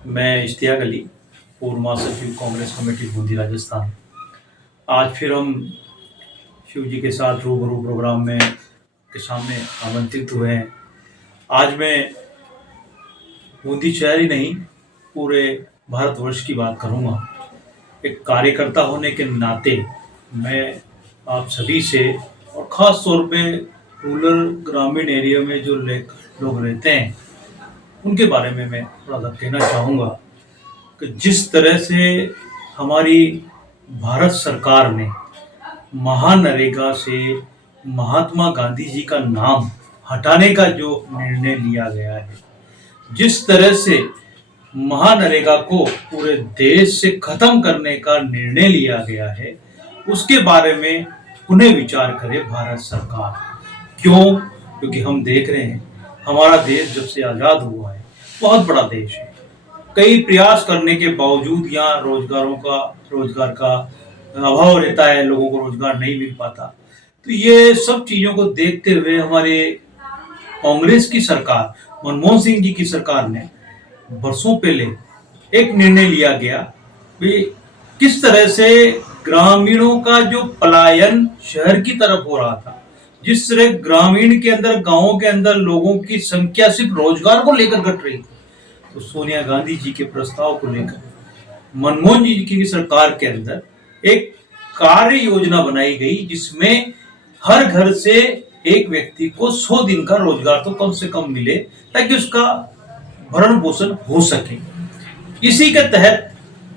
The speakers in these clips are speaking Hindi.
मैं इश्तियाक अली, पूर्व महासचिव कांग्रेस कमेटी बूंदी राजस्थान। आज फिर हम शिव जी के साथ रूबरू प्रोग्राम में के सामने आमंत्रित हुए हैं। आज मैं बूंदी शहर ही नहीं, पूरे भारतवर्ष की बात करूंगा। एक कार्यकर्ता होने के नाते मैं आप सभी से, और ख़ास तौर पे रूरल ग्रामीण एरिया में जो लोग रहते हैं, उनके बारे में मैं थोड़ा सा कहना चाहूँगा कि जिस तरह से हमारी भारत सरकार ने महानरेगा से महात्मा गांधी जी का नाम हटाने का जो निर्णय लिया गया है, जिस तरह से महानरेगा को पूरे देश से खत्म करने का निर्णय लिया गया है, उसके बारे में पुनः विचार करे भारत सरकार। क्यों? क्योंकि हम देख रहे हैं हमारा देश जब से आज़ाद हुआ है, बहुत बड़ा देश है। कई प्रयास करने के बावजूद यहाँ रोजगार का अभाव रहता है, लोगों को रोजगार नहीं मिल पाता। तो ये सब चीज़ों को देखते हुए हमारे कांग्रेस की सरकार, मनमोहन सिंह जी की सरकार ने बरसों पहले एक निर्णय लिया गया कि किस तरह से ग्रामीणों का जो पलायन शहर की तरफ हो रहा था, जिस तरह ग्रामीण के अंदर, गांवों के अंदर लोगों की संख्या सिर्फ रोजगार को लेकर घट रही थी, तो सोनिया गांधी जी के प्रस्ताव को लेकर मनमोहन जी की सरकार के अंदर एक कार्य योजना बनाई गई, जिसमें हर घर से एक व्यक्ति को 100 दिन का रोजगार तो कम से कम मिले, ताकि उसका भरण पोषण हो सके। इसी के तहत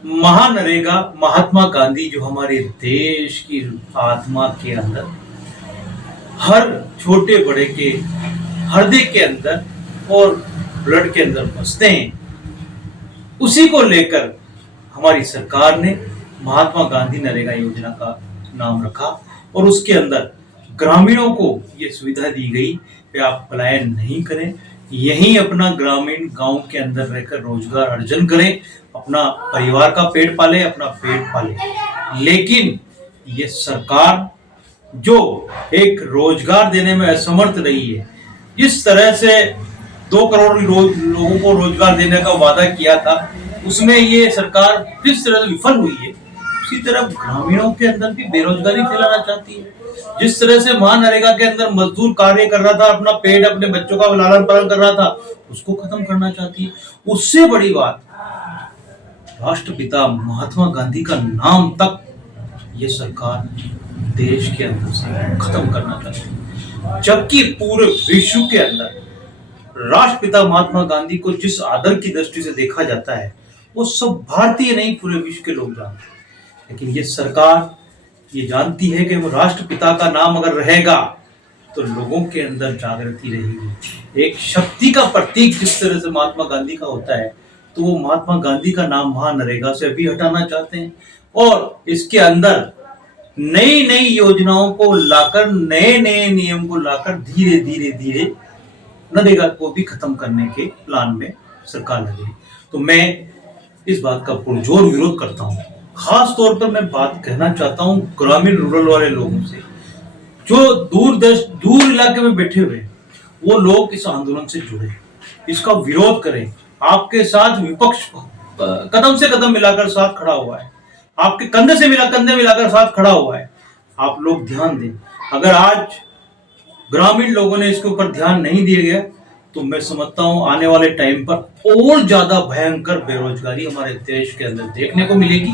महानरेगा, महात्मा गांधी जो हमारे देश की आत्मा के अंदर, हर छोटे बड़े के हृदय के अंदर और ब्लड के अंदर बसते हैं, उसी को लेकर हमारी सरकार ने महात्मा गांधी नरेगा योजना का नाम रखा, और उसके अंदर ग्रामीणों को ये सुविधा दी गई कि आप पलायन नहीं करें, यहीं अपना ग्रामीण गांव के अंदर रहकर रोजगार अर्जन करें, अपना परिवार का पेट पाले, अपना पेट पाले। लेकिन ये सरकार जो एक रोजगार देने में असमर्थ रही है, जिस तरह से 2 करोड़ लोगों को रोजगार देने का वादा किया था, उसमें ये सरकार किस तरह से विफल हुई है, उसी तरह ग्रामीणों के अंदर भी बेरोजगारी फैलाना चाहती है। जिस तरह से महानरेगा के अंदर मजदूर कार्य कर रहा था, अपना पेट, अपने बच्चों का लालन पालन कर रहा था, उसको खत्म करना चाहती है। उससे बड़ी बात, राष्ट्रपिता महात्मा गांधी का नाम तक ये सरकार देश के अंदर से खत्म करना चाहती है, जबकि पूरे विश्व के अंदर राष्ट्रपिता महात्मा गांधी को जिस आदर की दृष्टि से देखा जाता है, वो सब भारतीय नहीं, पूरे विश्व के लोग जानते हैं। लेकिन ये सरकार ये जानती है कि वो राष्ट्रपिता का नाम अगर रहेगा तो लोगों के अंदर जागृति रहेगी। एक शक्ति का प्रतीक जिस तरह से महात्मा गांधी का होता है, तो वो महात्मा गांधी का नाम महानरेगा से अभी हटाना चाहते हैं, और इसके अंदर नई नई योजनाओं को लाकर, नए नए नियम को लाकर धीरे धीरे धीरे नरेगा को भी खत्म करने के प्लान में सरकार लगी। तो मैं इस बात का पुरजोर विरोध करता हूँ। खास तौर पर मैं बात कहना चाहता हूँ ग्रामीण रूरल वाले लोगों से, जो दूर इलाके में बैठे हुए, वो लोग इस आंदोलन से जुड़े, इसका विरोध करें। आपके साथ विपक्ष कदम से कदम मिलाकर साथ खड़ा हुआ है, आपके कंधे मिलाकर साथ खड़ा हुआ है। आप लोग ध्यान दें। अगर आज ग्रामीण लोगों ने इसके ऊपर ध्यान नहीं दिया गया, तो मैं समझता हूं आने वाले टाइम पर और ज्यादा भयंकर बेरोजगारी हमारे देश के अंदर देखने को मिलेगी।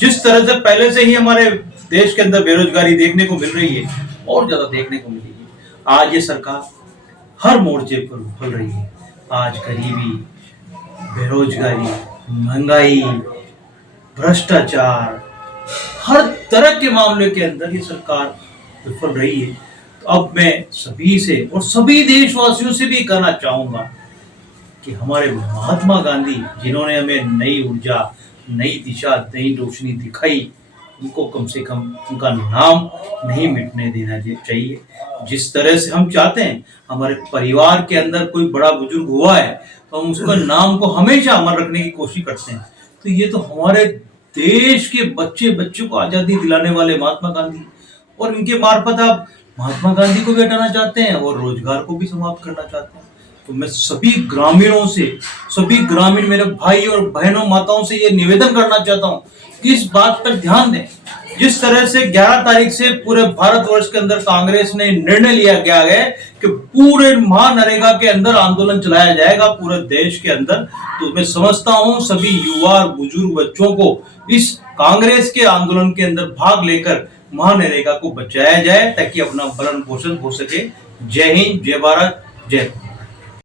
जिस तरह से पहले से ही हमारे देश के अंदर बेरोजगारी देखने को मिल रही है, और ज्यादा देखने को मिलेगी। आज ये सरकार हर मोर्चे पर विफल रही है। आज गरीबी, बेरोजगारी, महंगाई, भ्रष्टाचार, हर तरह के मामले के अंदर ये सरकार विफल रही है। तो अब मैं सभी से और सभी देशवासियों से भी कहना चाहूंगा कि हमारे महात्मा गांधी, जिन्होंने हमें नई ऊर्जा, नई दिशा, नई रोशनी दिखाई, उनको कम से कम उनका नाम नहीं मिटने देना चाहिए। जिस तरह से हम चाहते हैं हमारे परिवार के अंदर कोई बड़ा बुजुर्ग हुआ है, तो हम उसका नाम को हमेशा अमर रखने की कोशिश करते हैं। तो ये तो हमारे देश के बच्चों को आजादी दिलाने वाले महात्मा गांधी, और इनके मार्फत आप महात्मा गांधी को भी हटाना चाहते हैं और रोजगार को भी समाप्त करना चाहते हैं। तो मैं सभी ग्रामीणों से, सभी ग्रामीण मेरे भाई और बहनों माताओं से ये निवेदन करना चाहता हूँ कि इस बात पर ध्यान दें। जिस तरह से 11 तारीख से पूरे भारतवर्ष के अंदर कांग्रेस ने निर्णय लिया गया है कि पूरे महानरेगा के अंदर आंदोलन चलाया जाएगा पूरे देश के अंदर, तो मैं समझता हूं सभी युवा और बुजुर्ग बच्चों को इस कांग्रेस के आंदोलन के अंदर भाग लेकर महानरेगा को बचाया जाए ताकि अपना भरण पोषण हो सके। जय हिंद, जय भारत, जय।